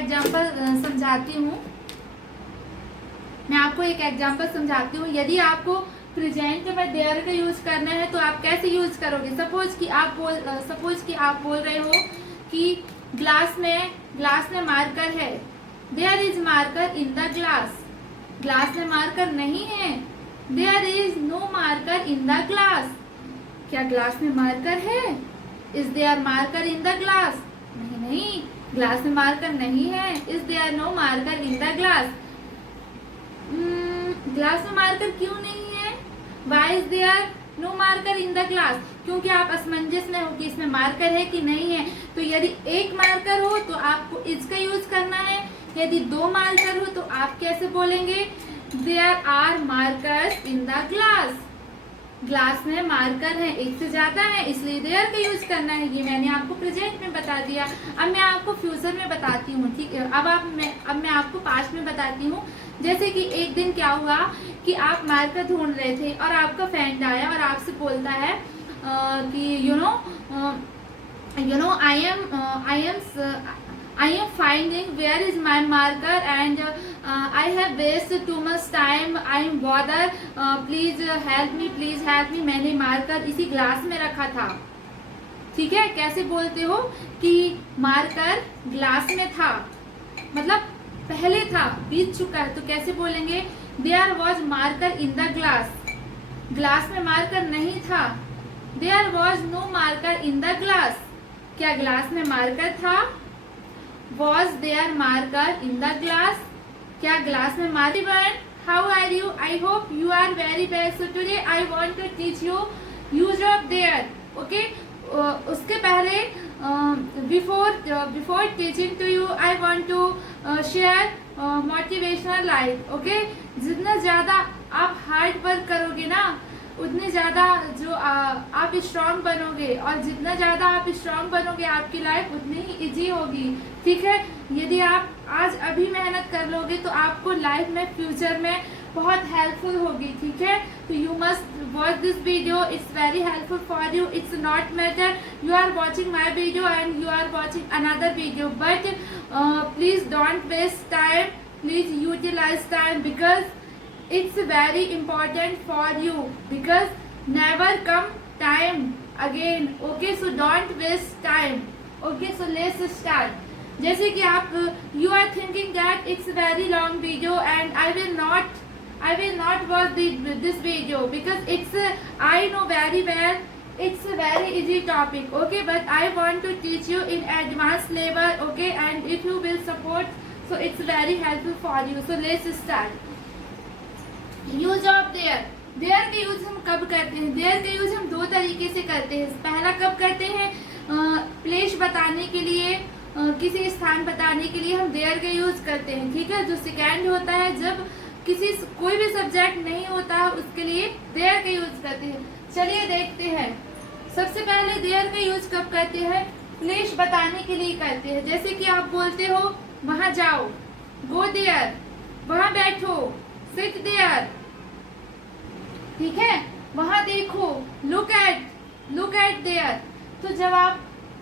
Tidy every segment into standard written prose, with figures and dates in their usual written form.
Example समझाती हूँ। मैं आपको एक एग्जांपल समझाती हूँ। यदि आपको प्रेजेंट में देयर का यूज करना है तो आप कैसे यूज करोगे। सपोज कि आप बोल रहे हो कि ग्लास में मार्कर है। There is marker in the glass. Glass में मार्कर नहीं है। There is no marker in the glass. क्या ग्लास में मार्कर है? Is there marker in the glass? नहीं, ग्लास में मार्कर नहीं है। Is there no marker in the glass? Glass में मार्कर क्यों नहीं है? Why is there no marker in the glass? क्योंकि आप असमंजस में हो कि इसमें मार्कर है कि नहीं है। तो यदि एक मार्कर हो तो आपको इसका यूज करना है। यदि दो मार्कर हो तो आप कैसे बोलेंगे? There are markers in the glass. Glass में मार्कर है, एक से ज्यादा है, इसलिए देयर का यूज करना है। ये मैंने आपको प्रेजेंट में बता दिया। अब मैं आपको फ्यूचर में बताती हूँ, ठीक है। अब मैं आपको पास्ट में बताती हूँ। जैसे कि एक दिन क्या हुआ कि आप मार्कर ढूंढ रहे थे और आपका फ्रेंड आया और आपसे बोलता है कि I am finding where is my marker and I have wasted too much time. I am bothered. Please help me. मैंने मार्कर इसी ग्लास में रखा था। ठीक है, कैसे बोलते हो कि मार्कर ग्लास में था, मतलब पहले था, बीत चुका है, तो कैसे बोलेंगे? There was marker in the glass. Glass में मार्कर नहीं था। There was no marker in the glass. क्या ग्लास में मार्कर था? Was there marker in the glass? क्या ग्लास में marker? How are you? I hope you are very well. So today I want to teach you use of there. Okay? उसके पहले before teaching to you I want to share motivational life. Okay? जितना ज़्यादा आप hard work करोगे ना, उतने ज़्यादा जो आप स्ट्रांग बनोगे, और जितना ज़्यादा आप स्ट्रांग बनोगे आपकी लाइफ उतनी ही इजी होगी। ठीक है, यदि आप आज अभी मेहनत कर लोगे तो आपको लाइफ में फ्यूचर में बहुत हेल्पफुल होगी। ठीक है, तो you must watch this video, it's very helpful for you. It's not matter you are watching my video and you are watching another video, but please don't waste time, please utilise time because it's very important for you, because never come time again. Okay, so don't waste time. Okay, so let's start. जैसे कि आप you are thinking that it's very long video and I will not watch this video because it's I know very well it's a very easy topic. Okay, but I want to teach you in advanced level. Okay, and if you will support, so it's very helpful for you. So let's start. Use of there. There का use हम कब करते हैं? There का use हम दो तरीके से करते हैं। पहला कब करते हैं? प्लेस बताने के लिए, किसी स्थान बताने के लिए हम देयर का यूज करते हैं। ठीक है, जो सेकेंड होता है जब कोई भी सब्जेक्ट नहीं होता है उसके लिए देयर का यूज करते हैं। चलिए देखते हैं। सबसे पहले देयर का यूज कब करते हैं? प्लेस बताने के लिए करते हैं। जैसे कि आप बोलते हो वहां जाओ, गो देयर, वहां बैठो, सिट देयर। ठीक है, वहां देखो, लुक एट देयर। तो जब आप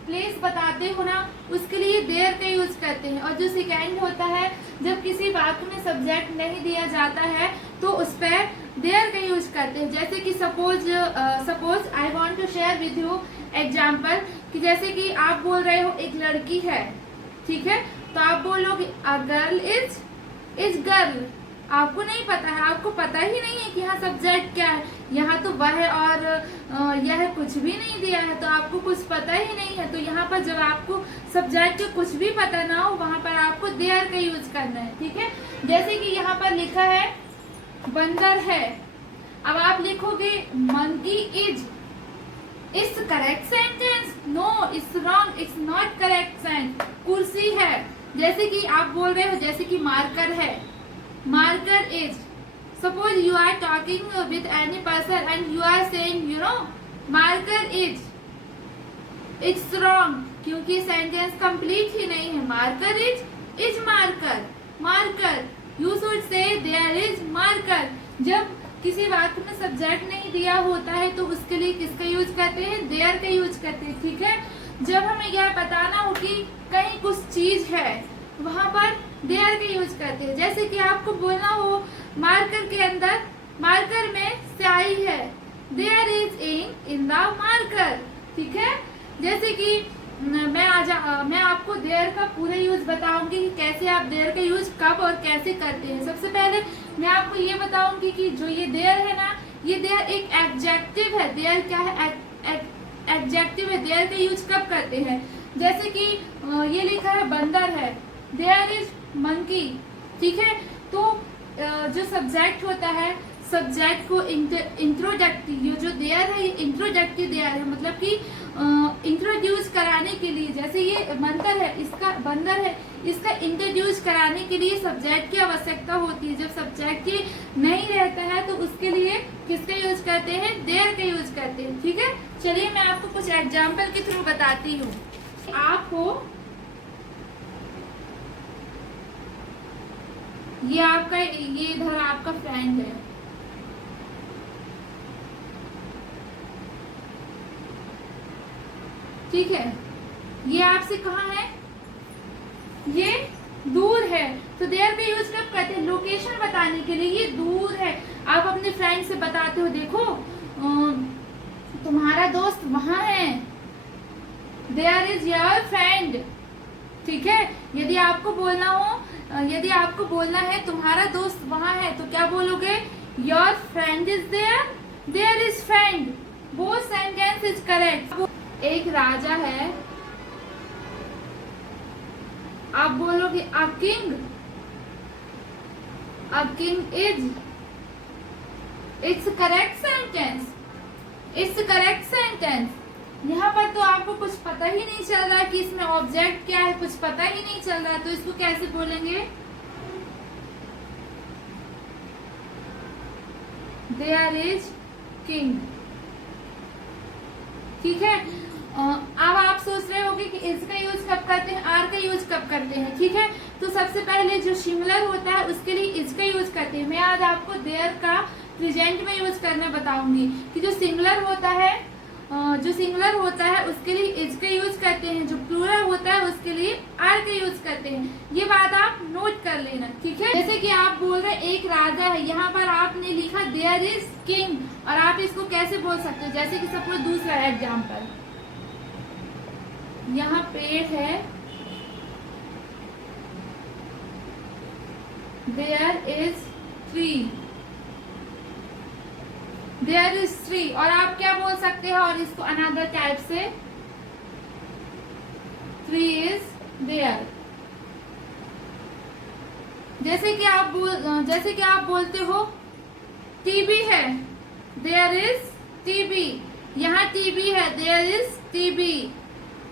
प्लेस बताते हो ना, उसके लिए देयर का यूज करते हैं। और जो सेकेंड होता है, जब किसी वाक्य में सब्जेक्ट नहीं दिया जाता है तो उस पर देयर का यूज करते हैं। जैसे कि suppose I want to share with you example, कि जैसे कि आप बोल रहे हो एक लड़की है। ठीक है, तो आप बोलोगे अ गर्ल इज गर्ल। आपको नहीं पता है, आपको पता ही नहीं है कि यहाँ सब्जेक्ट क्या है। यहाँ तो वह और यह कुछ भी नहीं दिया है, तो आपको कुछ पता ही नहीं है। तो यहाँ पर जब आपको सब्जेक्ट कुछ भी पता ना हो, वहाँ पर आपको देयर का यूज करना है। ठीक है, जैसे कि यहाँ पर लिखा है बंदर है। अब आप लिखोगे monkey is correct sentence? No, it's wrong, it's not correct sentence. कुर्सी है। जैसे कि आप बोल रहे हो, जैसे कि मार्कर है, marker is. Suppose you are talking with any person and you are saying marker is. It's wrong क्योंकि sentence complete ही नहीं है। marker is marker. You should say there is marker. जब किसी वाक्य में सब्जेक्ट नहीं दिया होता है तो उसके लिए किसका यूज करते हैं? देयर का यूज करते हैं। ठीक है, जब हमें यह बताना हो कि कहीं कुछ चीज है वहां पर देयर का यूज करते हैं। जैसे कि आपको बोलना हो मार्कर के अंदर, मार्कर में स्याही है, there is ink in the marker. ठीक है, जैसे कि मैं आपको देयर का पूरा यूज बताऊंगी कि कैसे आप देयर का यूज कब और कैसे करते हैं। सबसे पहले मैं आपको ये बताऊंगी कि जो ये देयर है ना, ये देयर एक एडजेक्टिव है। देयर क्या है? एडजेक्टिव है। देयर का यूज कब करते हैं? जैसे कि ये लिखा है बंदर है, देयर इज मंकी। ठीक है, तो जो सब्जेक्ट होता है, सब्जेक्ट को इंट्रोडक्टिव, ये जो देयर है ये इंट्रोडक्टिव देयर है, मतलब कि इंट्रोड्यूस कराने के लिए। जैसे ये बंदर है, इसका इंट्रोड्यूस कराने के लिए सब्जेक्ट की आवश्यकता होती है। जब सब्जेक्ट ही नहीं रहता है तो उसके लिए किसका यूज करते हैं? देयर का यूज करते हैं। ठीक है, चलिए मैं आपको कुछ एग्जाम्पल के थ्रू बताती हूँ। आप हो, ये इधर आपका फ्रेंड है, ठीक है, ये आपसे कहाँ है? ये दूर है। तो देयर का यूज कब करते हैं? लोकेशन बताने के लिए। ये दूर है, आप अपने फ्रेंड से बताते हो, देखो तुम्हारा दोस्त वहां है, देयर इज योर फ्रेंड। ठीक है, यदि आपको बोलना है तुम्हारा दोस्त वहां है, तो क्या बोलोगे? Your friend is there, there is friend. Both sentence is correct. एक राजा है, आप बोलोगे a king, a king is. It's correct sentence, it's correct sentence. यहाँ पर तो आपको कुछ पता ही नहीं चल रहा है कि इसमें ऑब्जेक्ट क्या है, कुछ पता ही नहीं चल रहा है, तो इसको कैसे बोलेंगे? There is king. ठीक है, अब आप सोच रहे होंगे कि इसका यूज कब करते हैं, आर का यूज कब करते हैं। ठीक है, तो सबसे पहले जो सिंगुलर होता है उसके लिए इसका यूज करते हैं। मैं आज आपको देयर का प्रेजेंट में यूज करना बताऊंगी कि जो सिंगुलर होता है उसके लिए इसका यूज करते हैं, जो प्लूरल होता है उसके लिए आर का यूज करते हैं। ये बात आप नोट कर लेना। ठीक है, जैसे कि आप बोल रहे एक राजा है, यहाँ पर आपने लिखा देयर इज किंग, और आप इसको कैसे बोल सकते हो? जैसे कि सपोज दूसरा एग्जाम्पल, यहाँ पेड़ है, there is tree, there is tree. और आप क्या बोल सकते हैं? और इसको अनदर टाइप से, ट्री इज देयर। जैसे कि आप बोलते हो टीबी है, देयर इज टीबी। यहाँ टीबी है, there is TB,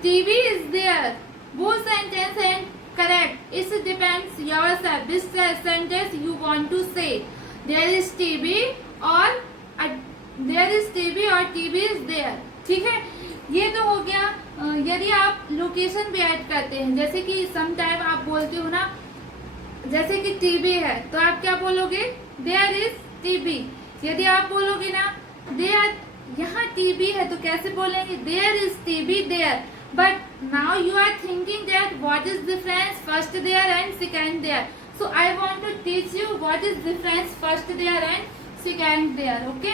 TB is there. वो सेंटेंस है correct. It depends yourself this sentence you want to say. There is TB और देयर इज टीबी और टीबी इज देयर। ठीक है, ये तो हो गया। यदि आप लोकेशन भी ऐड करते हैं, जैसे कि सम टाइम आप बोलते हो ना, जैसे कि टीबी है, तो आप क्या बोलोगे? There is TB. यदि आप बोलोगे ना देयर, यहाँ टीबी है, तो कैसे बोलेंगे? There is TB there. But now you are thinking that what is difference first there and second there. So I want to teach you what is difference first there and second there. Okay,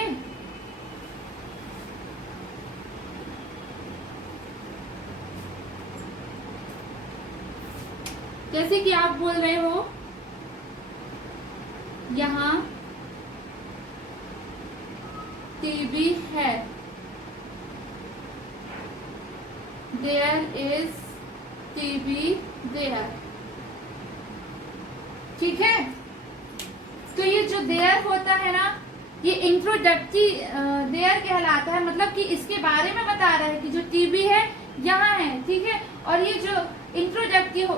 जैसे कि आप बोल रहे हो यहाँ TB है, there is TB there. ठीक है, तो ये जो देयर होता है ना, ये इंट्रोडक्टिव देयर कहलाता है, मतलब कि इसके बारे में बता रहा है कि जो टीबी है यहाँ है। ठीक है, और ये जो इंट्रोडक्टिव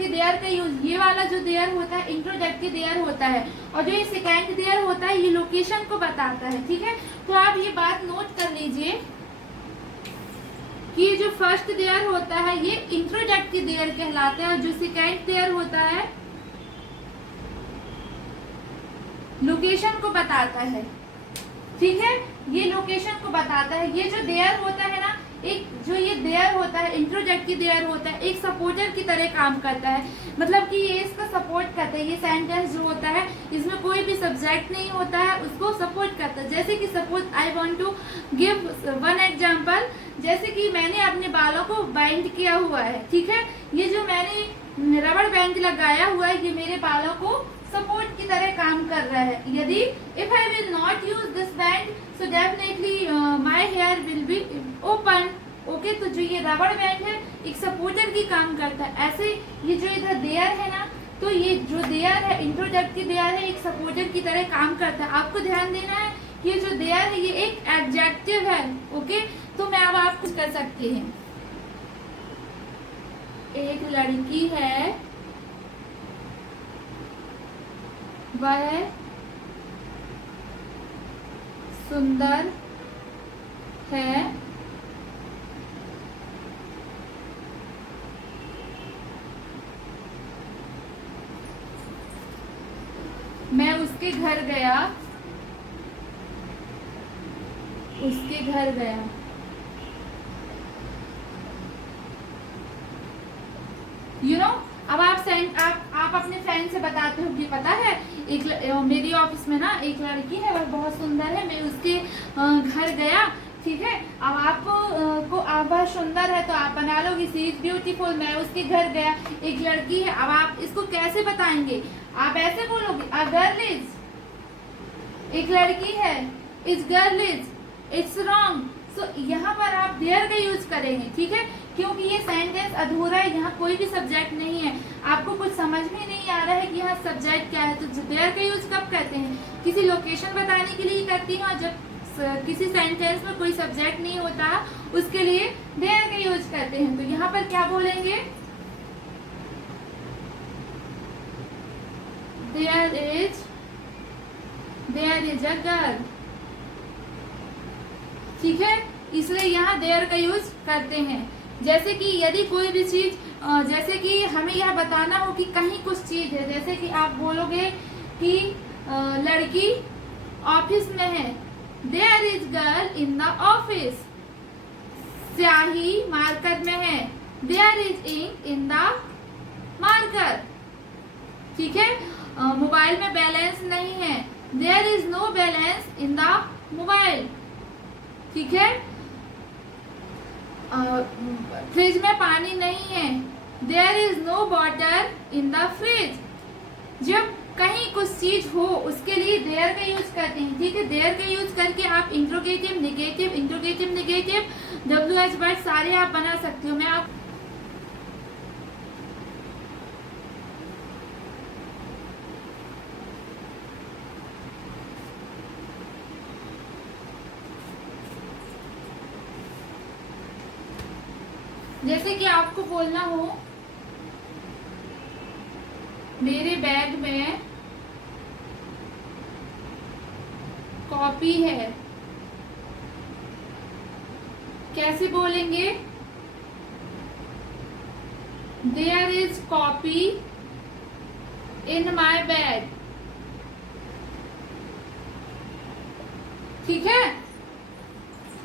देयर का यूज, ये वाला जो देयर होता है इंट्रोडक्टिव देयर होता है, और जो ये सेकंड देयर होता है ये लोकेशन को बताता है। ठीक है, तो आप ये बात नोट कर लीजिए कि जो फर्स्ट देयर होता है ये इंट्रोडक्टिव देयर कहलाता है, और जो सेकंड देयर होता है लोकेशन को बताता है। ठीक है, ये लोकेशन को बताता है। ये जो देयर होता है ना, एक जो ये देयर होता है, इंट्रोडक्टरी देयर होता है, एक सपोर्टर की तरह काम करता है। मतलब कि ये इसका सपोर्ट करता है। ये सेंटेंस जो होता है इसमें कोई भी सब्जेक्ट नहीं होता है, उसको सपोर्ट करता है। जैसे कि suppose I want to give one example, जैसे कि मैंने अपने बालों को बाइंड किया हुआ है, ठीक है। ये जो मैंने रबड़ बैंड लगाया हुआ है, ये मेरे बालों को सपोर्ट की तरह काम कर रहा है। यदि if I will not use this band so definitely my hair will be open. Okay, तो जो ये रबड़ बैंड है एक सपोर्टर की काम करता है। ऐसे ये जो इधर देयर है ना, तो ये जो देयर है इंट्रोडक्टरी देयर है, एक सपोर्टर की तरह काम करता है। आपको ध्यान देना है ये जो देयर है ये एक एडजेक्टिव है। ओके, तो मैं अब आप कुछ कर सकती हैं। एक लड़की है, वह सुंदर है, मैं उसके घर गया, उसके घर गया। यू नो, अब आप अपने फ्रेंड से बताते हो कि पता है मेरी ऑफिस में ना एक लड़की है, वह बहुत सुंदर है, मैं उसके घर गया, ठीक है। अब आपको आप वह सुंदर है तो आप बना लोगे शी इज ब्यूटीफुल, मैं उसके घर गया, एक लड़की है। अब आप इसको कैसे बताएंगे? आप ऐसे बोलोगे अ गर्ल इज, एक लड़की है, is girl is, it's wrong. So यहाँ पर आप देयर का यूज करेंगे, ठीक है, क्योंकि ये सेंटेंस अधूरा है, यहाँ कोई भी सब्जेक्ट नहीं है। आपको कुछ समझ में नहीं आ रहा है कि यहाँ सब्जेक्ट क्या है, तो देयर का यूज कब करते हैं? किसी लोकेशन बताने के लिए करती हैं, और जब किसी सेंटेंस में कोई सब्जेक्ट नहीं होता उसके लिए देयर का यूज करते हैं। तो यहाँ पर क्या बोलेंगे? देयर इज अ गर्ल, ठीक है, इसलिए यहाँ देयर का यूज करते हैं। जैसे कि यदि कोई भी चीज, जैसे कि हमें यह बताना हो कि कहीं कुछ चीज है, जैसे कि आप बोलोगे कि लड़की ऑफिस में है, there is girl in the office. स्याही मार्कर में है, there is ink in the marker, ठीक है। मोबाइल में बैलेंस नहीं है, there is no balance in the mobile, ठीक है। फ्रिज में पानी नहीं है, there is no water in the fridge. जब कहीं कुछ चीज हो उसके लिए देयर का यूज करते हैं, ठीक है। देयर का यूज करके आप interrogative, negative, interrogative, negative, WH word सारे आप बना सकते हो। मैं आप जैसे कि आपको बोलना हो मेरे बैग में कॉपी है, कैसे बोलेंगे? There is copy in my bag, ठीक है।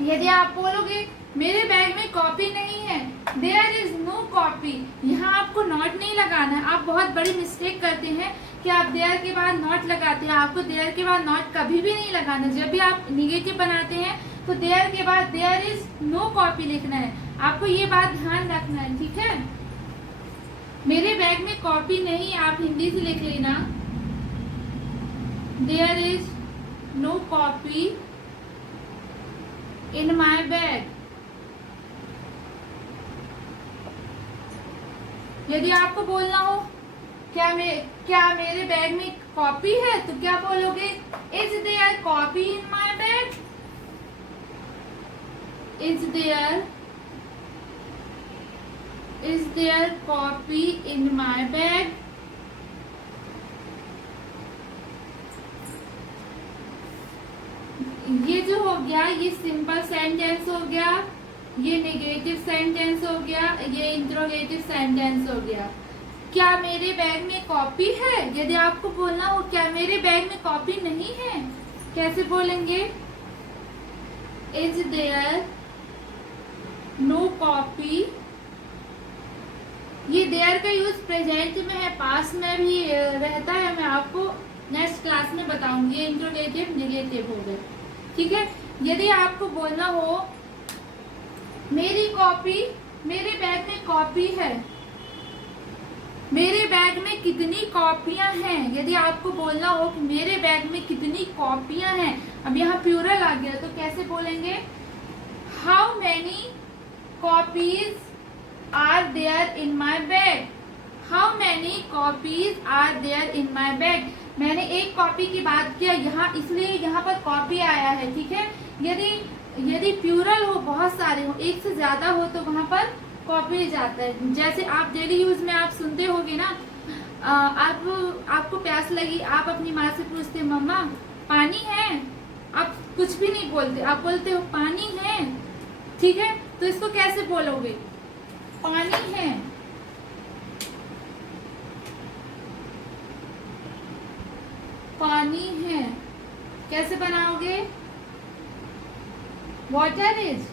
यदि आप बोलोगे मेरे बैग में कॉपी नहीं है, देयर इज नो कॉपी, यहाँ आपको नॉट नहीं लगाना है। आप बहुत बड़ी मिस्टेक करते हैं कि आप देयर के बाद नॉट लगाते हैं। आपको देयर के बाद नॉट कभी भी नहीं लगाना। जब भी आप निगेटिव बनाते हैं तो देयर के बाद देयर इज नो कॉपी लिखना है। आपको ये बात ध्यान रखना है, ठीक है। मेरे बैग में कॉपी नहीं, आप हिंदी से लिख लेना, there is no copy in my bag. यदि आपको बोलना हो क्या मेरे बैग में कॉपी है, तो क्या बोलोगे? Is there copy in my bag, is there copy in my bag. ये जो हो गया ये सिंपल सेंटेंस हो गया, ये नेगेटिव सेंटेंस हो गया, ये इंट्रोगेटिव सेंटेंस हो गया। क्या मेरे बैग में कॉपी है? यदि आपको बोलना हो क्या मेरे बैग में कॉपी नहीं है, कैसे बोलेंगे? Is there no copy. ये देयर का यूज प्रेजेंट में है, पास्ट में भी रहता है, मैं आपको नेक्स्ट क्लास में बताऊंगी। इंट्रोगेटिव नेगेटिव हो गए, ठीक है। यदि आपको बोलना हो मेरी कॉपी, मेरे बैग में कॉपी है, मेरे बैग में कितनी कॉपियां हैं। यदि आपको बोलना हो कि मेरे बैग में कितनी कॉपियां हैं, अब यहाँ प्लूरल आ गया तो कैसे बोलेंगे, how many copies are there in my bag, how many copies are there in my bag. मैंने एक कॉपी की बात किया यहाँ, इसलिए यहाँ पर कॉपी आया है, ठीक है। यदि प्लूरल हो, बहुत सारे हो, एक से ज्यादा हो, तो वहां पर कॉपी जाता है। जैसे आप डेली यूज में आप सुनते होगे ना, आपको प्यास लगी, आप अपनी माँ से पूछते मम्मा पानी है, आप कुछ भी नहीं बोलते, आप बोलते हो पानी है, ठीक है। तो इसको कैसे बोलोगे, पानी है, पानी है, कैसे बनाओगे, वाटर इज।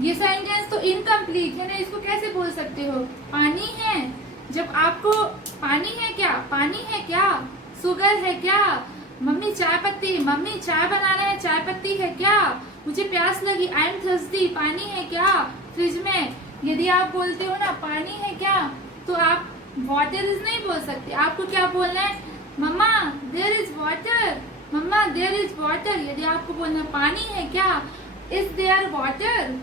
ये सेंटेंस तो इनकम्प्लीट है ना, इसको कैसे बोल सकते हो, पानी है। जब आपको पानी है क्या, पानी है क्या, शुगर है क्या, मम्मी चाय पत्ती, मम्मी चाय बनाना है, चाय पत्ती है क्या, मुझे प्यास लगी, आई एम थर्स्टी, पानी है क्या फ्रिज में। यदि आप बोलते हो ना पानी है क्या, तो आप वाटर इज नहीं बोल सकते, आपको क्या बोलना है, mamma there is water, mamma there is water. यदि आपको बोलना पानी है क्या, इज देयर वाटर।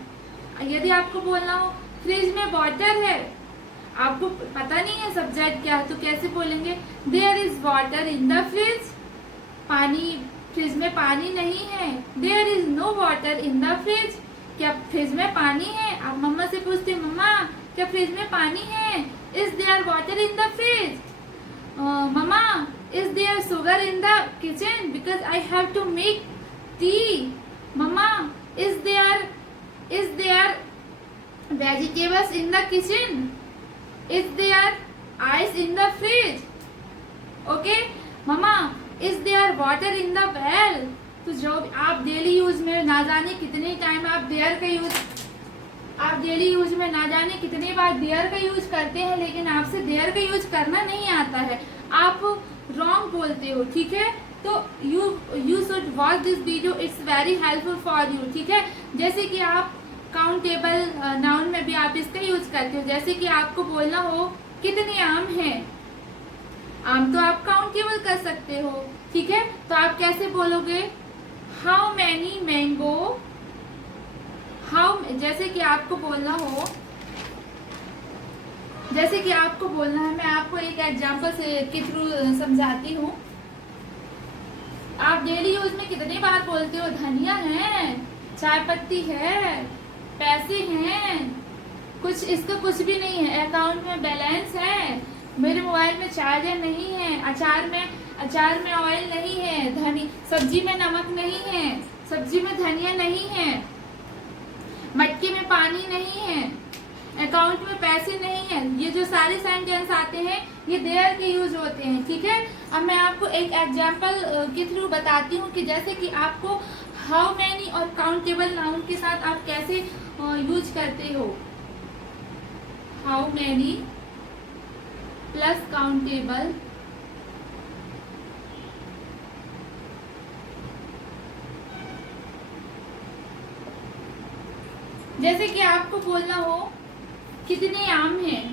यदि आपको बोलना हो फ्रिज में वाटर है, आपको पता नहीं है सब्जेक्ट क्या है, तो कैसे बोलेंगे, there is water in the fridge, पानी फ्रिज में पानी नहीं है, there is no water in the fridge, क्या फ्रिज में पानी है। आप मम्मा से पूछते मम्मा क्या फ्रिज में पानी है, is there water in the fridge, mama is there sugar in the kitchen because I have to make tea, mama is there vegetables in the kitchen, is there ice in the fridge, okay mama is there water in the well। तो जो आप daily use में ना जाने कितने time आप there का use, आप डेली यूज में ना जाने कितनी बार देयर का यूज करते हैं, लेकिन आपसे देयर का यूज करना नहीं आता है, आप रॉन्ग बोलते हो, ठीक है। तो you should watch this video, it's very helpful for you, ठीक है। जैसे कि आप काउंटेबल नाउन में भी आप इसका यूज करते हो, जैसे कि आपको बोलना हो कितने आम हैं, आम तो आप काउंटेबल कर सकते हो, ठीक है। तो आप कैसे बोलोगे, हाउ मैनी मैंगो, हाउ, जैसे कि आपको बोलना हो, जैसे कि आपको बोलना है, मैं आपको एक एग्जांपल से के थ्रू समझाती हूँ। आप डेली यूज में कितनी बार बोलते हो, धनिया है, चाय पत्ती है, पैसे हैं, कुछ इसका कुछ भी नहीं है, अकाउंट में बैलेंस है, मेरे मोबाइल में चार्जर नहीं है, अचार में ऑयल नहीं है, सब्जी में नमक नहीं है, सब्जी में धनिया नहीं है, मटके में पानी नहीं है, अकाउंट में पैसे नहीं है। ये जो सारे सेंटेंस आते हैं ये देयर के यूज होते हैं, ठीक है। अब मैं आपको एक एग्जांपल के थ्रू बताती हूँ कि जैसे कि आपको हाउ मैनी और काउंटेबल नाउन के साथ आप कैसे यूज करते हो। हाउ मैनी प्लस काउंटेबल जैसे कि आपको बोलना हो कितने आम हैं,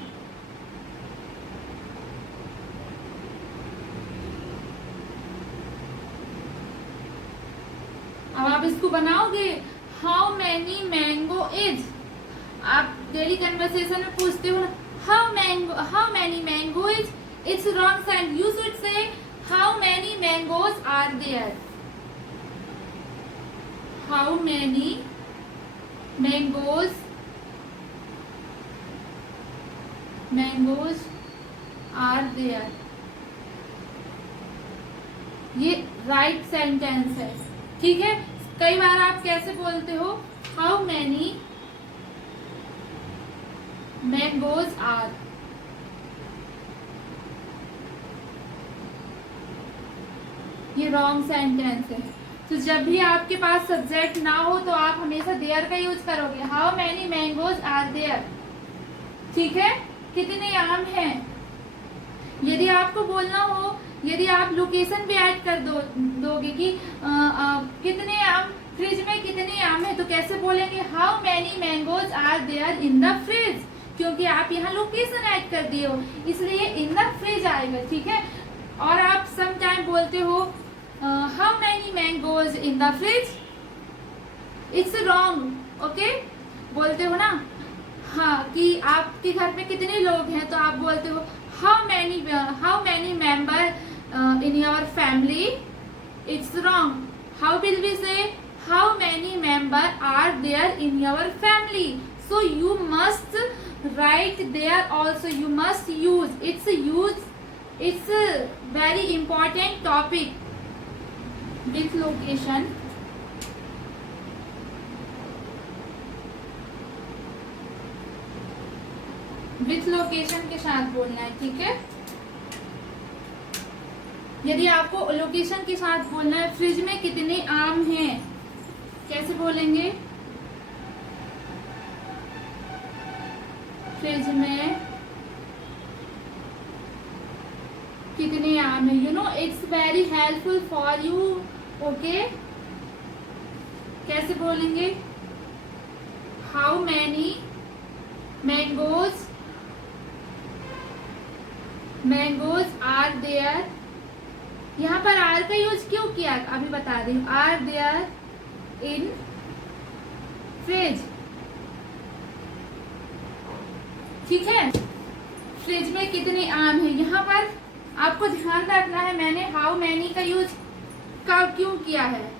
अब आप इसको बनाओगे हाउ मैनी मैंगो इज। आप डेली कन्वर्सेशन में पूछते हो how many mango is, it's wrong side, you should say how many mangoes are there, how many mangoes are there. ये राइट सेंटेंस है, ठीक है। कई बार आप कैसे बोलते हो हाउ मैनी मैंगोज आर, ये रॉन्ग सेंटेंस है, तो जब भी आपके पास सब्जेक्ट ना हो तो आप हमेशा देयर का यूज करोगे। How many mangoes are there, ठीक है, कितने आम हैं। यदि आपको बोलना हो, यदि आप लोकेशन भी ऐड कर दोगे कि कितने आम, फ्रिज में कितने आम है, तो कैसे बोलेंगे how many mangoes are there in the fridge, क्योंकि आप यहाँ लोकेशन ऐड कर दिए हो, इसलिए इन द फ्रिज आएगा, ठीक है। और आप सम टाइम बोलते हो how many mangoes in the fridge, it's wrong, okay, बोलते हो ना। हाँ, कि आपके घर में कितने लोग हैं, तो आप बोलते हो how many member in your family, it's wrong. How will we say how many member are there in your family, so you must write there also, you must use, it's a very important topic with location, with location के साथ बोलना है, ठीक है। यदि आपको location के साथ बोलना है, फ्रिज में कितने आम हैं, कैसे बोलेंगे, फ्रिज में कितने आम है, you know it's very helpful for you, okay. कैसे बोलेंगे how many mangoes are there, यहाँ पर आर का यूज क्यों किया अभी बता रही हूँ, आर देयर इन फ्रिज, ठीक है। फ्रिज में कितने आम है, यहाँ पर आपको ध्यान रखना है, मैंने हाउ मैनी का यूज कब क्यों किया है।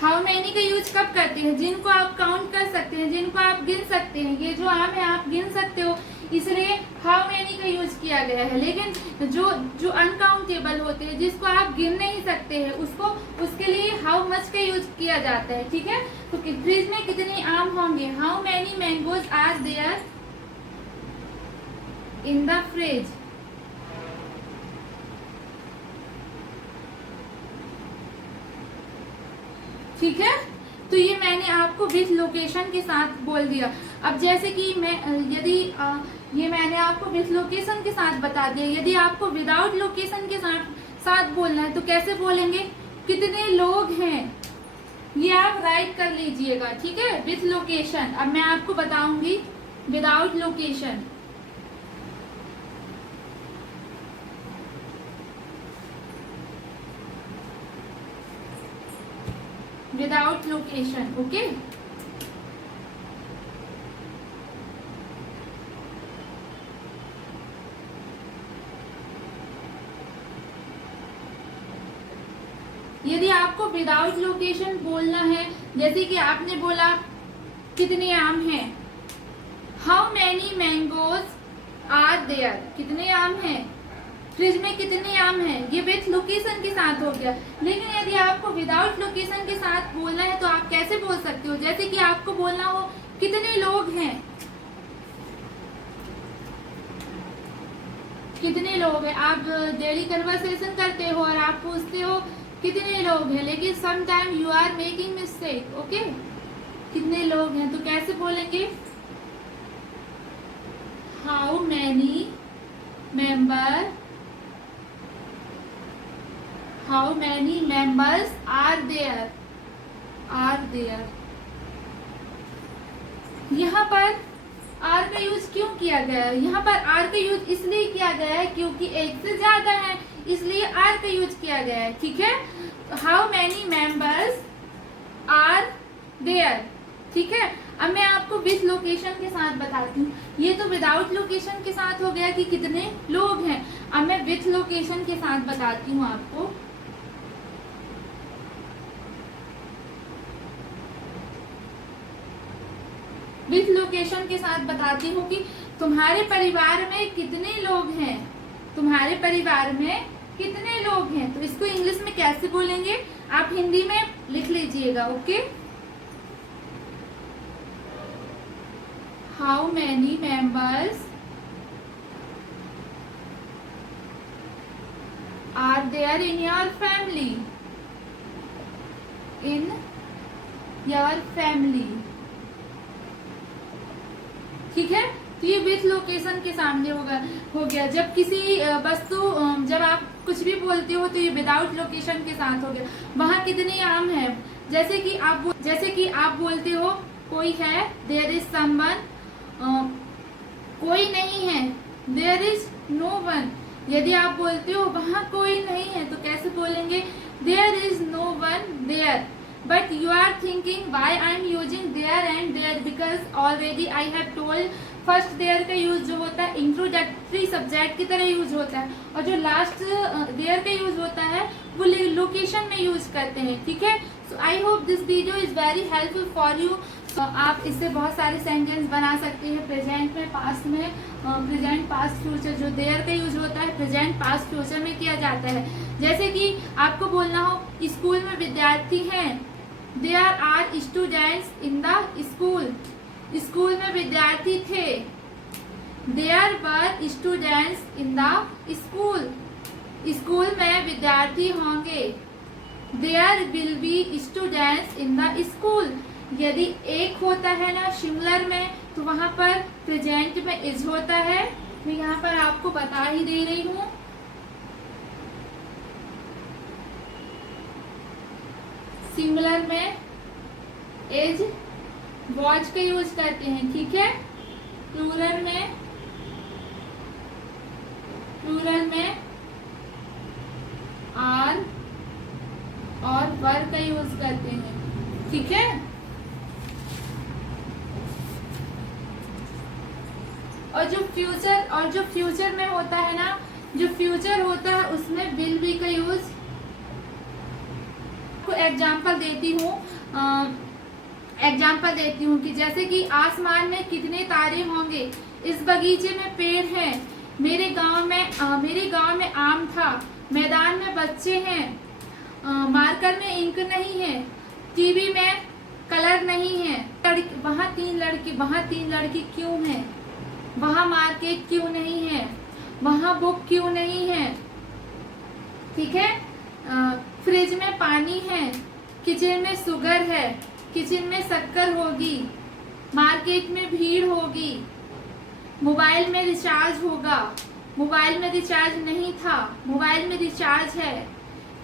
हाउ मैनी का यूज कब करते हैं, जिनको आप काउंट कर सकते हैं, जिनको आप गिन सकते हैं, ये जो आम है आप गिन सकते हो, इसलिए हाउ मैनी का यूज किया गया है। लेकिन जो अनकाउंटेबल होते हैं, जिसको आप गिन नहीं सकते हैं, उसके लिए हाउ मच का यूज किया जाता है, ठीक है। तो फ्रिज में कितने आम होंगे, how many mangoes are there in the fridge, ठीक है। तो ये मैंने आपको विथ लोकेशन के साथ बोल दिया। अब जैसे कि ये मैंने आपको विथ लोकेशन के साथ बता दिया, यदि आपको विदाउट लोकेशन के साथ बोलना है तो कैसे बोलेंगे, कितने लोग हैं, ये आप राइट कर लीजिएगा, ठीक है, विथ लोकेशन। अब मैं आपको बताऊंगी without location. Without location, okay. यदि आपको विदाउट लोकेशन बोलना है, जैसे कि आपने बोला कितने आम हैं, how many mangoes are there, कितने आम हैं, फ्रिज में कितने आम हैं, ये विथ लोकेशन के साथ हो गया। लेकिन यदि आपको विदाउट लोकेशन के साथ बोलना है तो आप कैसे बोल सकते हो, जैसे कि आपको बोलना हो कितने लोग हैं, कितने लोग हैं, आप डेली कन्वर्सेशन करते हो और आप पूछते हो कितने लोग हैं, लेकिन some time you are making mistake, okay, कितने लोग हैं, तो कैसे बोलेंगे how many members are there, यहाँ पर आर का यूज क्यों किया गया है, यहाँ पर आर का यूज इसलिए किया गया है क्योंकि एक से ज्यादा है, इसलिए आर का यूज किया गया है, ठीक है। How many members are there, ठीक है। अब मैं आपको विथ लोकेशन के साथ बताती हूँ, ये तो विदाउट लोकेशन के साथ हो गया कि कितने लोग हैं। अब मैं विथ लोकेशन के साथ बताती हूँ आपको। विथ लोकेशन के साथ बताती हूँ कि तुम्हारे परिवार में कितने लोग हैं, तुम्हारे परिवार में कितने लोग हैं, तो इसको इंग्लिश में कैसे बोलेंगे आप हिंदी में लिख लीजिएगा, okay. How many members are there in your family, in your family. ठीक है, तो ये विथ लोकेशन के सामने हो गया। जब किसी वस्तु जब आप कुछ भी बोलते हो तो ये विदाउट लोकेशन के साथ हो गया। वहाँ कितने आम है, जैसे कि आप बोलते हो कोई है, देयर इज समवन, कोई नहीं है, देयर इज नो वन। यदि आप बोलते हो वहाँ कोई नहीं है तो कैसे बोलेंगे, there is no one there. But you are thinking why I am using there and there, because already I have told first there का यूज जो होता है इंट्रोडक्टरी सब्जेक्ट की तरह यूज होता है, और जो लास्ट देयर का यूज होता है वो लोकेशन में यूज करते हैं। ठीक है, so I hope this video is very helpful for you. आप इससे बहुत सारे सेंटेंस बना सकते हैं प्रेजेंट में, पास्ट में, प्रेजेंट पास्ट फ्यूचर। जो देयर का यूज होता है प्रेजेंट पास्ट फ्यूचर में किया जाता है। जैसे कि आपको बोलना हो स्कूल में विद्यार्थी हैं, there are students in the school. School में विद्यार्थी थे, there were students in the school. School में विद्यार्थी होंगे, there will be students in the school. यदि एक होता है ना सिंगुलर में तो वहां पर प्रेजेंट में इज होता है। मैं यहाँ पर आपको बता ही दे रही हूँ। सिंगुलर में इज वॉच का यूज करते हैं। ठीक है, प्लूरल में आर और वर का यूज करते हैं। ठीक है, और जो फ्यूचर में होता है ना, जो फ्यूचर होता है उसमें विल बी का यूज। को एग्जांपल देती हूँ कि जैसे कि आसमान में कितने तारे होंगे, इस बगीचे में पेड़ हैं, मेरे गांव में आम था, मैदान में बच्चे हैं, मार्कर में इंक नहीं है, टीवी में कलर नहीं है, वहाँ तीन लड़की क्यों हैं, वहाँ मार्केट क्यों नहीं है, वहाँ बुक क्यों नहीं है। ठीक है, फ्रिज में पानी है, किचन में शुगर है, किचन में शक्कर होगी, मार्केट में भीड़ होगी, मोबाइल में रिचार्ज होगा, मोबाइल में रिचार्ज नहीं था, मोबाइल में रिचार्ज है,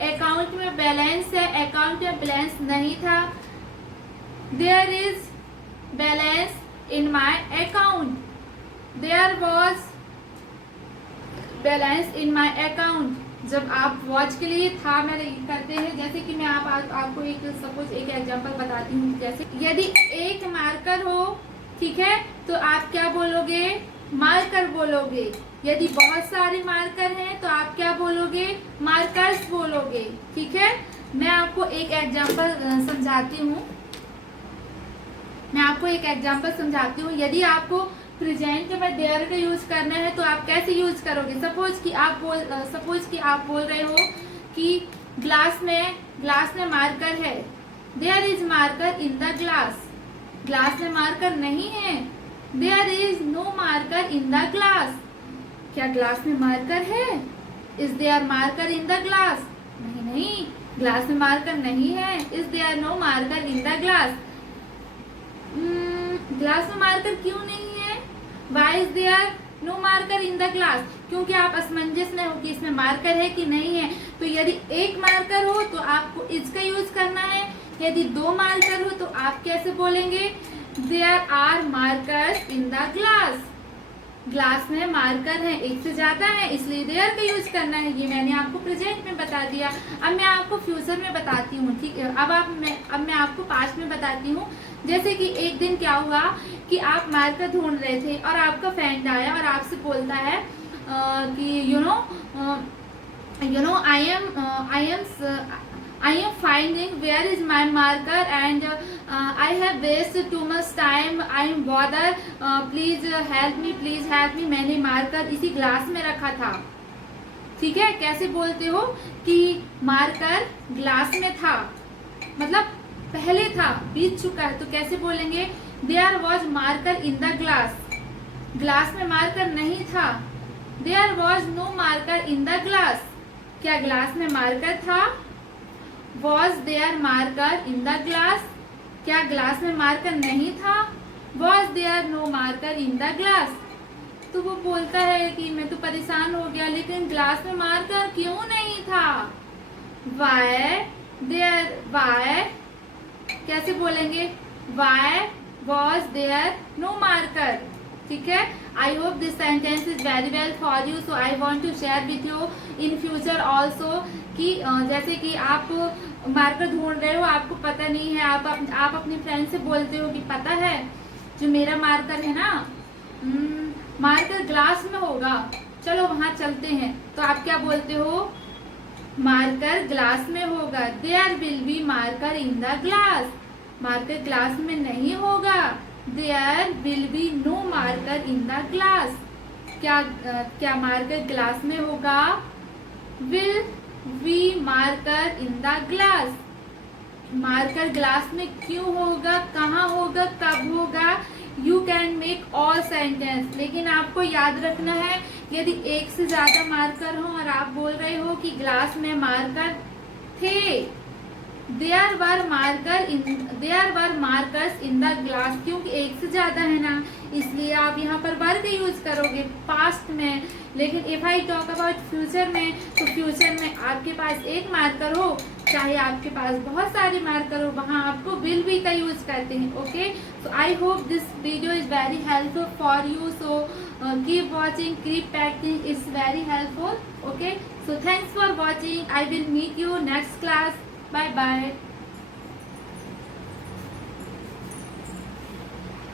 अकाउंट में बैलेंस है, अकाउंट में बैलेंस नहीं था, there is balance in my account, there was balance in my account. जब आप वॉच के लिए था में करते हैं, जैसे कि मैं आपको एक सपोज एक एग्जांपल बताती हूँ। जैसे यदि एक मार्कर हो, ठीक है, तो आप क्या बोलोगे, मार्कर बोलोगे। यदि बहुत सारे मार्कर हैं तो आप क्या बोलोगे, मार्कर्स बोलोगे। ठीक है, मैं आपको एक एग्जांपल समझाती हूँ। यदि आपको प्रेजेंट में देयर का यूज करना है तो आप कैसे यूज करोगे। सपोज कि आप बोल रहे हो कि ग्लास में मार्कर है, there is marker in the glass. Glass में मार्कर नहीं है, there is no marker in the glass. क्या ग्लास में मार्कर है, is there marker in the glass. नहीं, ग्लास में मार्कर नहीं है, is there no marker in the glass. Glass में मार्कर क्यों नहीं है, why is there no marker in the glass. क्योंकि आप असमंजस में हो कि इसमें मार्कर है कि नहीं है। तो यदि एक मार्कर हो तो आपको इज का यूज करना है, यदि दो मार्कर हो तो आप कैसे बोलेंगे, there are markers in the glass. Glass में मार्कर है, एक से ज्यादा है, इसलिए देयर का यूज करना है। ये मैंने आपको प्रेजेंट में बता दिया। अब मैं आपको फ्यूचर में बताती हूँ। ठीक है, अब मैं आपको पास्ट में बताती हूँ। जैसे कि एक दिन क्या हुआ कि आप मार्कर ढूंढ रहे थे और आपका फ्रेंड आया और आपसे बोलता है कि you know I am finding where is my marker and I have wasted too much time. I am bothered. Please help me. मैंने मार्कर इसी ग्लास में रखा था। ठीक है, कैसे बोलते हो कि मार्कर ग्लास में था, मतलब पहले था, बीत चुका है, तो कैसे बोलेंगे, there was marker in the glass. Glass में मार्कर नहीं था, there was no marker in the glass. क्या ग्लास में मार्कर था, was there marker in the glass, क्या ग्लास में मार्कर नहीं था? Was there no marker in the glass, तो वो बोलता है कि मैं तो परेशान हो गया, लेकिन ग्लास में मार्कर क्यों नहीं था? वाई कैसे बोलेंगे? Why was there no marker. ठीक है, I hope this sentence is very well for you, so I want to share with you in future also कि जैसे कि आप मार्कर ढूंढ रहे हो, आपको पता नहीं है, आप अपनी फ्रेंड से बोलते हो कि पता है जो मेरा मार्कर है ना, मार्कर ग्लास में होगा, चलो वहां चलते हैं, तो आप क्या बोलते हो? मार्कर ग्लास में होगा। There will be marker in the glass, marker glass में नहीं होगा। There will be no marker in the glass, क्या मार्कर ग्लास में होगा? Will we marker in the glass, marker glass में क्यों होगा, कहाँ होगा, कब होगा? You can make all sentence, लेकिन आपको याद रखना है यदि एक से ज्यादा मार्कर हो और आप बोल रहे हो कि ग्लास में मार्कर थे, there were markers in the glass, क्योंकि एक से ज्यादा है ना, इसलिए आप यहाँ पर वर्ब यूज करोगे पास्ट में। लेकिन if I talk about future में, तो फ्यूचर में आपके पास एक मार्कर हो, चाहे आपके पास बहुत सारे मार्कर हो, वहाँ आपको विल बी का यूज करते हैं। Okay, so I hope this video is very helpful for you, so keep watching, keep practicing, it's very helpful. Okay, so thanks for watching, I will meet you next class, bye bye।